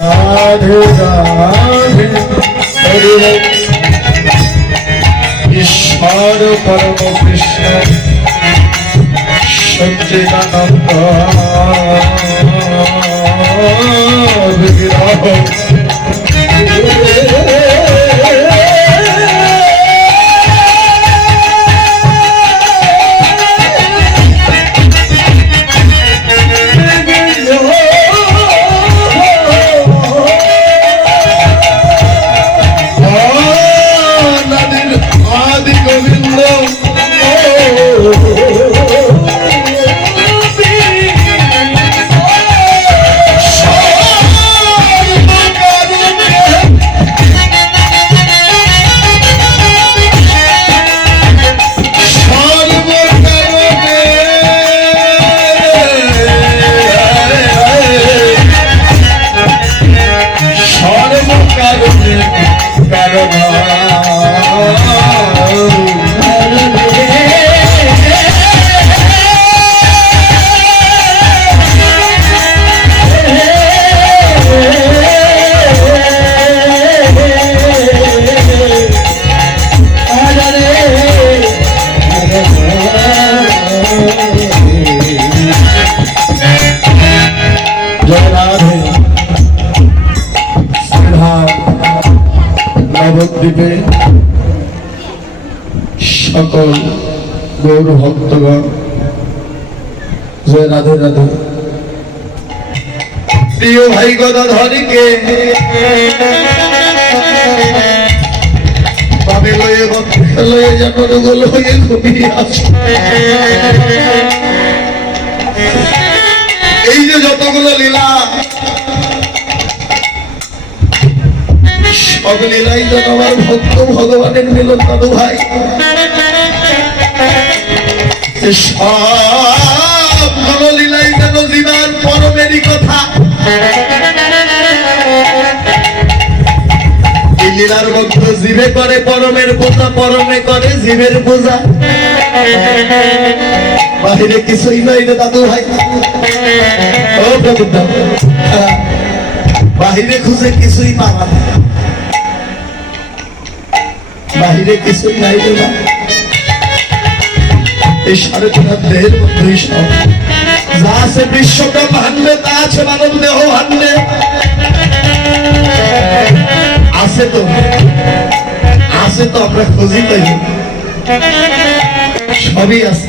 রাধে রাধে হরে ঈশ্বর পরম কৃষ্ণ সচ্চিদানন্দ বিগ্রহ নবদ্বীপে সকল গৌর ভক্তগণ জয় রাধে রাধে। প্রিয় ভাই গদাধরীকে বাবে লয়ে বক্ষে লয়ে যেন রোগল হয়ে ঘুমিয়ে আছে। এই যে যতগুলো লীলা সব লীলাই যেন আমার ভক্ত ভগবানের মিলন দাদু ভাই। সবগুলো লীলাই যেন জীবন পরমেরই কথা। এই লীলার মধ্যে জীবে করে পরমের পূজা, পরমে করে জীবের পূজা। বাহিরে কিছুই নয় রে দাদু ভাই। ও প্রভু বাহিরে খুঁজে কিছুই পাওয়া না, বাহিরে কিছুই নাই রে না। এই সাড়ে তিনার দেহের মধ্যেই সব যা আছে বিশ্বটা ভাঙবে, তা আছে মানব দেহ ভাঙবে। আছে তো আছে তো আমরা খুঁজি পাই, সবই আছে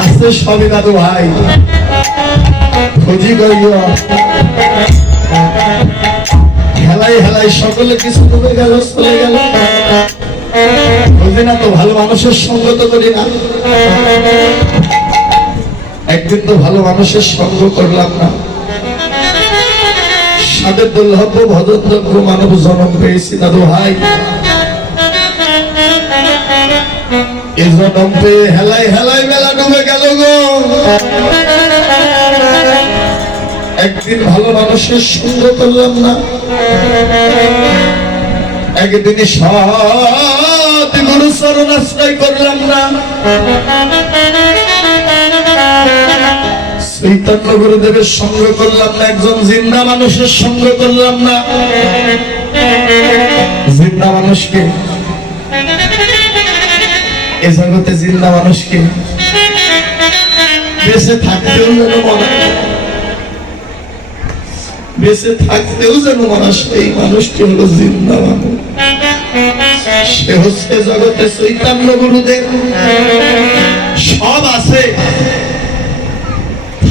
আছে সবই দাদু ভাই। খুঁজি করিও হেলাই হেলাই সকলে কিছু ডুবে গেল, চলে গেল। বুঝি না তো ভালো মানুষের সঙ্গ তো করি না। একদিন তো ভালো মানুষের সঙ্গ করলাম না, সাদের দুর্লভ ভদ্রযোগ্য মানব জন্ম পেয়েছি দাদু ভাই। এই জন্ম পেয়ে হেলাই হেলাই মেলা ডুবে গেল গো। একদিন ভালো মানুষের সঙ্গ করলাম না, একদিন সৎ গুরু চরণ আশ্রয় করলাম না, চৈতন্য গুরুদেবের সঙ্গ করলাম না, একজন জিন্দা মানুষের সঙ্গ করলাম না। জিন্দা মানুষকে এ জগতে জিন্দা মানুষকে বেঁচে থাকতেও যেন মনে, বেঁচে থাকতেও যেন মনে, সেই মানুষটি হলো জিন্দা মানুষ। সে হচ্ছে জগতে চৈতন্য গুরুদেব। সব আছে,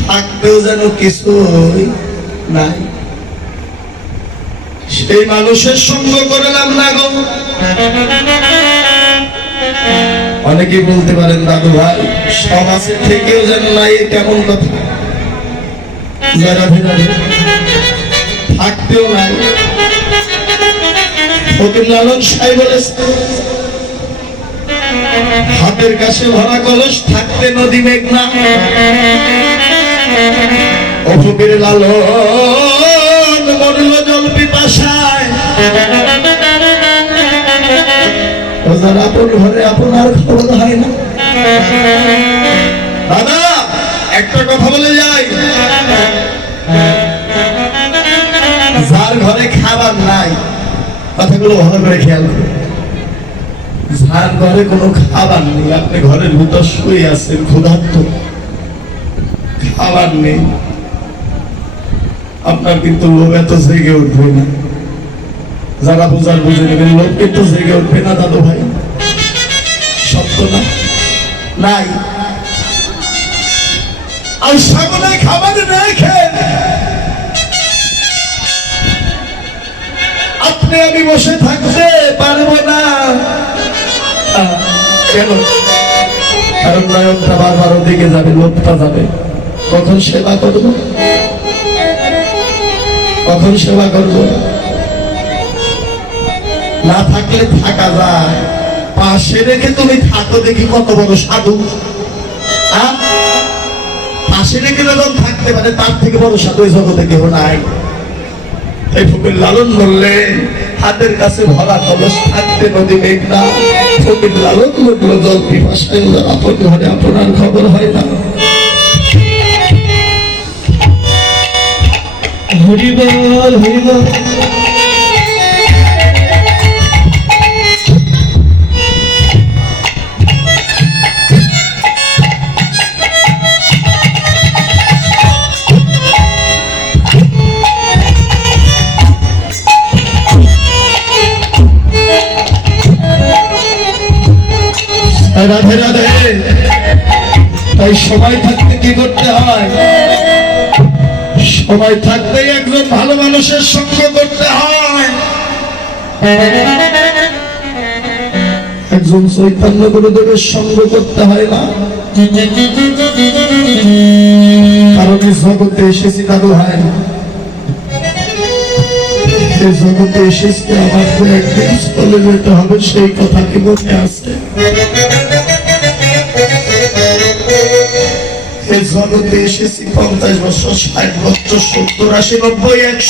থাকতেও যেন কিছুই নাই। সেই মানুষের সঙ্গ করলাম না গো। অনেকেই বলতে পারেন দাদু ভাই সব আছে থেকেও যেন নাই, কেমন কথা? যারা থাকতেও নাই। ফকির লালন সাহেব বলেছে, হাতের কাছে ভরা কলস থাকতে নদী মেঘনা। ও ফকির লালন মরল জল পিপাসায়। যারা আপন ঘরে আপনার খবর হয় না, কথা বলে যাই, যার ঘরে খাবার নাই, কথাগুলো ভালো করে খেয়াল করুন, যার ঘরে কোনো খাবার নেই, আপনি ঘরের ভিতর শুয়ে আছেন, ক্ষুধার্ত, খাবার নেই, আপনার কিন্তু লোভ এত জেগে উঠবে না। যারা বোঝার বুঝে নেবেন, লোভ কিন্তু জেগে উঠবে না দাদু ভাই, সত্য না? নাই। আর সামনে খাবার রেখে আপনি আমি বসে থাকতে পারবো না। কেন? কারণ নয়নটা বারবার ওদিকে যাবে, লোভটা যাবে। কখন সেবা করবো, কখন সেবা করবো? না থাকলে থাকা যায়, পাশে রেখে তুমি থাকো, দেখি কত বড় সাধু। পাশে রেখে যখন থাকতে পারে, তার থেকে বড় সাধু এই জগতে কেউ নাই। এই ফকির লালন বললেন, হাতের কাছে ভরা কলস থাকতে নদী মেঘনা। ফকির লালন বললো, জল পিপাসায় আপন ঘরে আপনার খবর হয় না। হরি বল, হরি বল। রাধে রাধে। তাই সময় থাকতে কি করতে হয়? সময় থাকতে একজন ভালো মানুষের সঙ্গ করতে হয়। একজন চৈতন্য গুরুদেবের সঙ্গ করতে হয় না? কারণ এই জগতে এসেছি দাদু ভাই, এই জগতে এসেছি আমাকে একদিন চলে যেতে হবে, সেই কথা কি মনে আছে? এই জগতে এসেছি 50 বছর, 60 বছর, 70, 80, 90, 100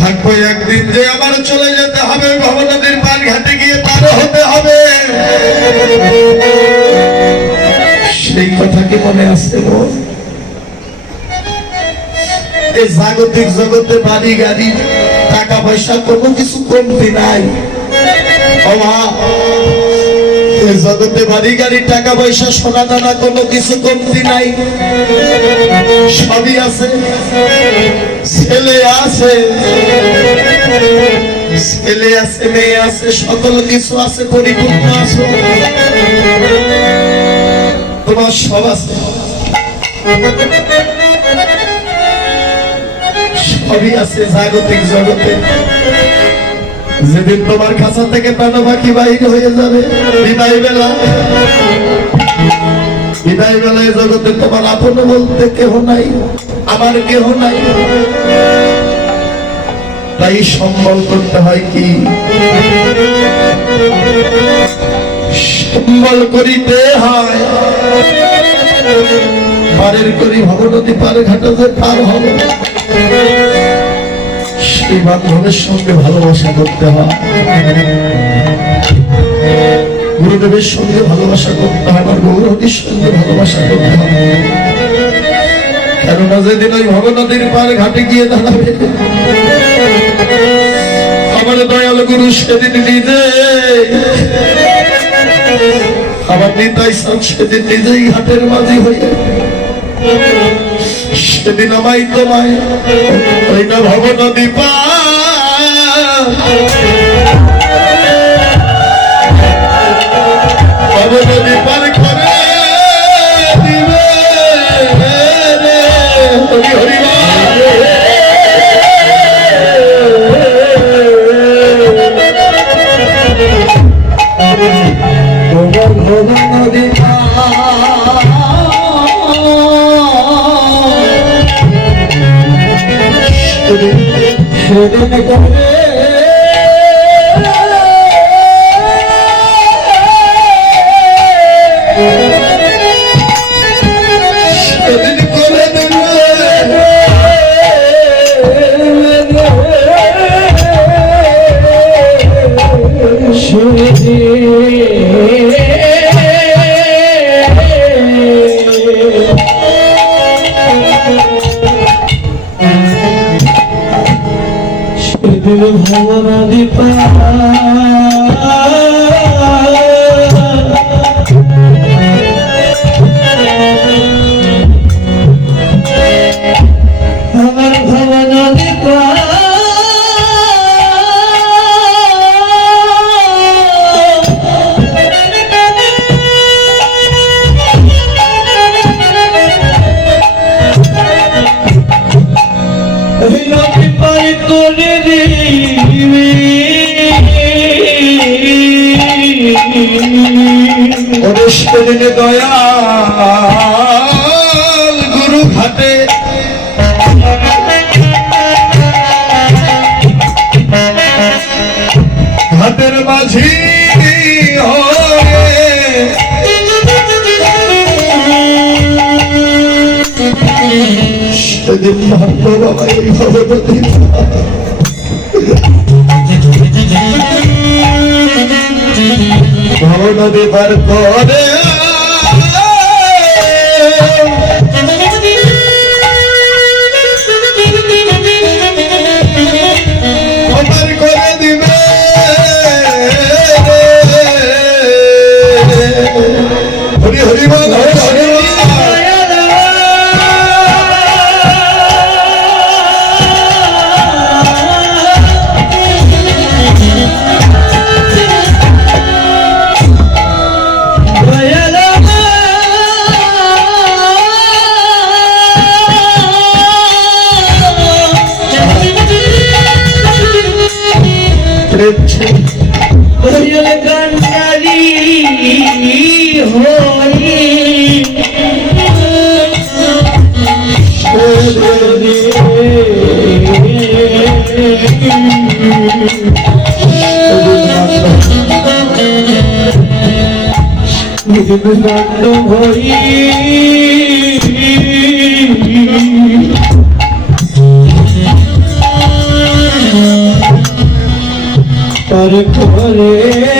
থাকবো। একদিন যে আবার চলে যেতে হবে, ভবনদীর পার ঘাটে গিয়ে পার হতে হবে, সেই কথা কি মনে আছে? এই জাগতিক জগতে বাড়ি গাড়ি টাকা পয়সা কোনো কিছু কমতি নাই। এই জগতে বাড়ি গাড়ি টাকা পয়সা সোনা দানা কোনো কিছু কমতি নাই, সবই আছে। ছেলে আছে, ছেলে আছে, মেয়ে আছে, সকল কিছু আছে, পরিপূর্ণ আছে, তোমার সব আছে, সবই আছে জাগতিক জগতে। যেদিন তোমার কাছা থেকে প্রাণ পাখি বাহির হয়ে যাবে, বিদায় বেলা, বিদায় বেলায় জগতে তোমার আপন বলতে কেহ নাই, আমার কেহ নাই। তাই সম্বল করতে হয় কি? সম্বল করিতে হয়। পারের করি ভবনদী পার ঘাটা যে পার হবে, সেই বান্ধবের সঙ্গে ভালোবাসা করতে হয়, গুরুদেবের সঙ্গে ভালোবাসা করতে হয়, আমার গৌরবীর সঙ্গে ভালোবাসা করতে হয়। কেননা যেদিন ওই ভবনদীর পার ঘাটে গিয়ে দাঁড়াবে আমার দয়াল গুরু, সেদিন নিজে আমার নিতাই সাহেব সেদিন নিজেই ঘাটের মাঝি হয়ে, সেদিন আমায় তোমায় ওইটা ভবনদী পার, ভবনদী পার করে দিবে। হরি হরি ভবনদী সেদিন করে দোষ করিল দয়াল গুরু ঘাটে ঘাটের মাঝি হয়ে সেদিন ভাগ্য বাবা এইভাবে নদী পার করে করে দিবে হরি হরি বল হরি হরি বল गंडारी होई पर करे